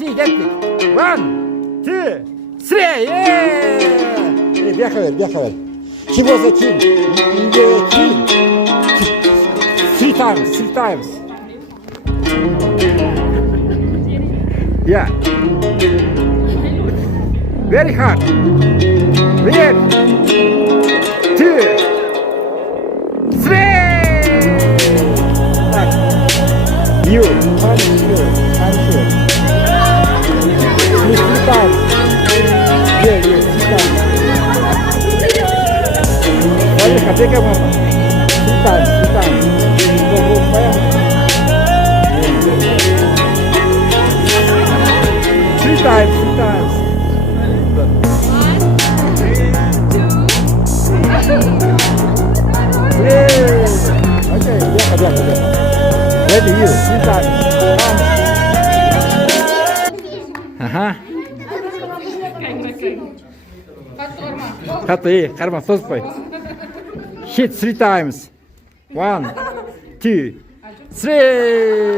see, kettik. 1, 2, 3, yeah! Бьяхавер. He was a king. The king. Three times. Yeah. Very hard. 1, 2, 3. You. Punch. Three times. Yeah, 3 times. Pega mama. 3 times. Three times. Yeah. Okay, yeah. Ready, you. 3 times. Katı, sos koy. Hit 3 times. 1, 2, 3.